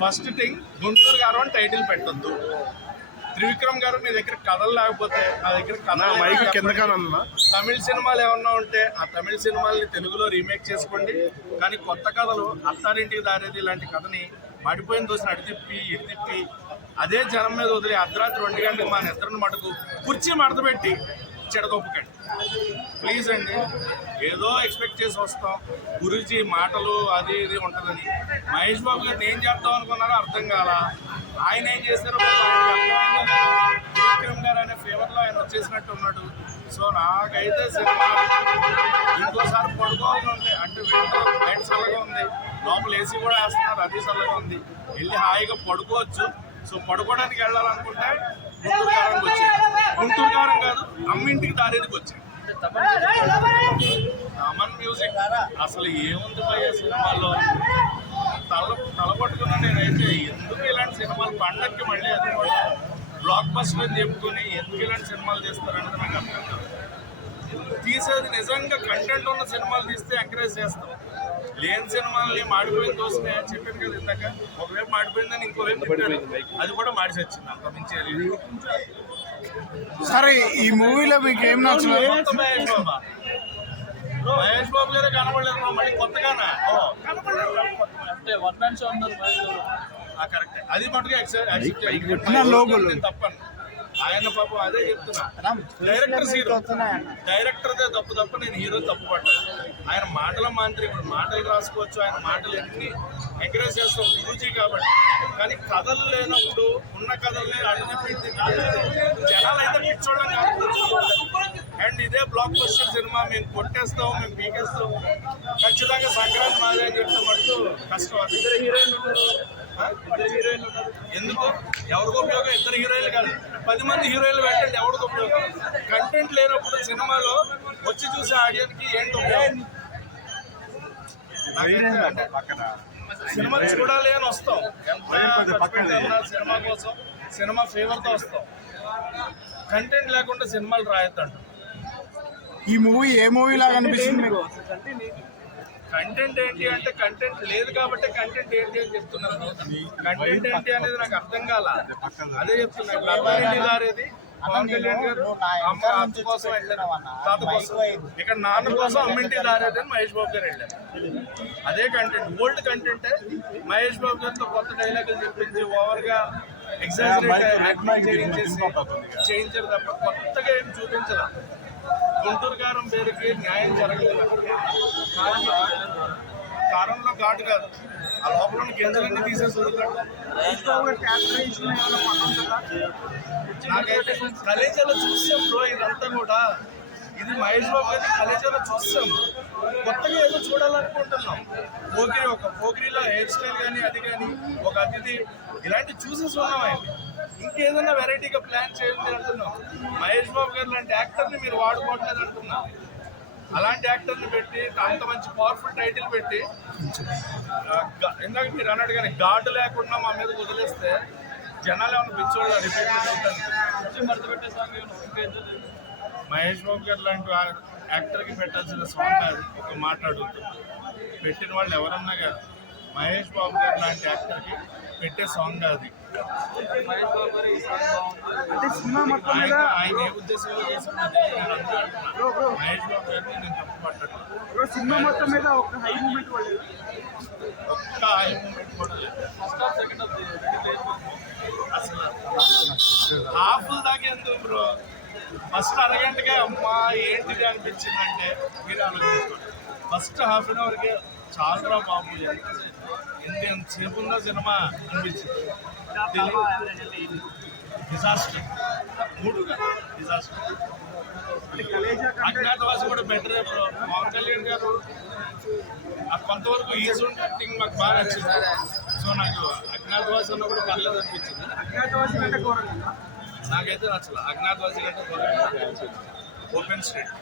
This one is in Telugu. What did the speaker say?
ఫస్ట్ థింగ్ గుంటూరు గారు అని టైటిల్ పెట్టొద్దు. త్రివిక్రమ్ గారు మీ దగ్గర కథలు లేకపోతే నా దగ్గర కథ మైక్ కింద తమిళ సినిమాలు ఏమన్నా ఉంటే ఆ తమిళ సినిమాల్ని తెలుగులో రీమేక్ చేసుకోండి. కానీ కొత్త కథలు అత్తారింటికి దారేది ఇలాంటి కథని మడిపోయిన దోసిన అడి తిప్పి అదే జనం మీద వదిలి అర్ధరాత్రి రెండు గంటలకు మా నిద్రను మటుకు కుర్చీ మడత పెట్టి చెడగొప్పకండి ప్లీజ్ అండి. ఏదో ఎక్స్పెక్ట్ చేసి వస్తాం. గురించి మాటలు అది ఇది ఉంటుందని. మహేష్ బాబు గారిని ఏం చేద్దాం అనుకున్నారో అర్థం కాల. ఆయన ఏం చేశారో విక్రమ్ గారు అనే ఫేవర్లో ఆయన వచ్చేసినట్టు ఉన్నాడు. సో నాకైతే సినిమా ఇంకోసారి పడుకోవాలని ఉంది. అంటే బయట చల్లగా ఉంది. లోపల ఏసీ కూడా వేస్తున్నారు. అది చల్లగా ఉంది. వెళ్ళి హాయిగా పడుకోవచ్చు. సో పడుకోవడానికి వెళ్ళాలనుకుంటే గుంటూరు కారంకి వచ్చాయి గుంటూరు కారం కాదు అమ్మింటికి దారేదికి వచ్చాయి అమన్ మ్యూజిక్. అసలు ఏముంది భయ సినిమాల్లో తల తలపట్టుకున్న నేనైతే ఎందుకు ఇలాంటి సినిమాలు? పండక్కి మళ్ళీ అది బ్లాక్ బస్టర్ అని చెప్పుకొని ఎందుకు ఇలాంటి సినిమాలు తీస్తారనేది నాకు అర్థం కాదు. తీసేది నిజంగా కంటెంట్ ఉన్న సినిమాలు తీస్తే ఎంకరేజ్ చేస్తాం. లేని సినిమాల్ని మాడిపోయిన దోస్తే చెప్పాను కదా ఇందాక. ఒకవైపు మాడిపోయిందని ఇంకోవైపు తిట్టాడు. అది కూడా మాడిసి వచ్చింది అంత మించి. సరే ఈ మూవీలో మీకు ఏం నచ్చలేదు మహేష్ బాబా. మహేష్ బాబు గారే కనపడలేదు మా మళ్ళీ కొత్తగానా? ఓ. కనపడలేదు అంటే వన్ మ్యాన్ షో అన్నారు మహేష్ బాబు. ఆ కరెక్ట్. అది మటుకు యాక్సెప్ట్. పెట్టిన తప్పను. ఆయన పాపం అదే చెప్తున్నా. డైరెక్టర్ హీరో డైరెక్టర్దే తప్పు తప్ప నేను హీరో తప్పు పడ్డాను ఆయన మాటల మాంత్రికుడు మాటలు రాసుకోవచ్చు ఆయన మాటలు ఎన్ని ఎంకరేజ్ చేస్తాం గురూజీ కాబట్టి. కానీ కథలు లేనప్పుడు ఉన్న కథల్ని అడిగి జనాలు అయితే పిచ్చోళ్ళం కాదు. అండ్ ఇదే బ్లాక్ బస్టర్ సినిమా మేము కొట్టేస్తాం మేము పీకేస్తాం. ఖచ్చితంగా సంక్రాంతి మాదే అని చెప్తే మటుకు కష్టం ఎందుకు? ఎవరికి ఉపయోగం? ఇద్దరు హీరోయిన్లు కాదు. పది మంది హీరోయిన్లు పెట్టండి ఎవరికి ఉపయోగం? కంటెంట్ లేనప్పుడు సినిమాలో వచ్చి చూసే ఆడియన్కి ఏంటి ఉపయోగం? సినిమా చూడాలి అని వస్తాం. ఎంత సినిమా కోసం సినిమా ఫేవర్తో వస్తాం. కంటెంట్ లేకుండా సినిమాలు రాయొద్దంట ఈ మూవీ ఏ మూవీ లాగా అనిపించింది మీకు? కంటెంట్ ఏంటి అంటే కంటెంట్ లేదు కాబట్టి కంటెంట్ ఏంటి అని చెప్తున్నాను కంటెంట్ ఏంటి అనేది నాకు అర్థం కాల. అదే చెప్తున్నా. లతారెడ్డి గారిది పవన్ కళ్యాణ్ గారు అమ్మ అత్త కోసం వెళ్ళారు. తాత కోసం. ఇక్కడ నాన్న కోసం అమ్మింటి దారేది అని మహేష్ బాబు గారు వెళ్ళారు. అదే content old content Mahesh Babu గారితో కొత్త డైలాగులు చెప్పించి ఓవర్గా ఎగ్జాజరేట్ యాక్టింగ్ చేయించేసి చేయించారు తప్ప కొత్తగా ఏం చూపించదు గుంటూరు కారం పేరుకి న్యాయం జరగలేదు కారంలో ఘాటు కాదు. ఆ లోపల ఉన్న గింజలన్నీ తీసేసి నాకైతే కలేజాలో చూసాం బ్రో ఇదంతా కూడా. ఇది మహేష్ బాబు గారి కలేజాలో చూసాం కొత్తగా ఏదో చూడాలనుకుంటున్నాం. పోగిరి ఒక పోగిరిలో హెయిర్ స్టైల్ కానీ అది కానీ ఒక అతిథి. ఇలాంటివి చూసేసి ఉన్నాం ఆయన. ఇంకేదైనా వెరైటీగా ప్లాన్ చేయండి అంటున్నాం. మహేష్ బాబు గారు లాంటి యాక్టర్ని మీరు వాడుకోవట్లేదు అంటున్నాం. అలాంటి యాక్టర్ని పెట్టి అంత మంచి పవర్ఫుల్ టైటిల్ పెట్టి ఇందాక మీరు అన్నట్టు కానీ గాడ్ లేకుండా మా మీద వదిలేస్తే జనాలు ఏమైనా పిచ్చోళ్ళు? రిపీట్. మహేష్ బాబు గారు లాంటి యాక్టర్కి పెట్టాల్సిన అది ఒక మాట్లాడుతుంది పెట్టిన వాళ్ళు ఎవరన్నా కాదు. మహేష్ బాబు గారు లాంటి యాక్టర్కి పెట్టే సాంగ్ అది. ఆయన ఏ ఉద్దేశంలో. మహేష్ బాబు గారిని నేను తప్పు పట్టట్లేదు సినిమా మొత్తం మీద ఒక హై మూమెంట్ ఒక్క హై మూమెంట్ కూడా లేదు. అసలు హాఫ్ దాకా ఎందుకు బ్రో? ఫస్ట్ అరగంటకే అమ్మా ఏంటిది అనిపించిందంటే మీరు ఆలోచించుకోండి. ఫస్ట్ హాఫ్ అన్ అవర్కే చాలా బాబు ఎంత ఎంత ఎంతసేపు ఉందో సినిమా అనిపించింది. డిజాస్టర్. మూడు డిజాస్టర్. అజ్ఞాతవాసి కూడా బెటరే పవన్ కళ్యాణ్ గారు కొంతవరకు ఈజీ యాక్టింగ్ మాకు బాగా నచ్చింది. సో నాకు అజ్ఞాతవాసి అన్న కూడా పర్లేదు అనిపించింది. నాకైతే నచ్చలేదు అజ్ఞాతవాసి కంటే ఓపెన్ స్ట్రీట్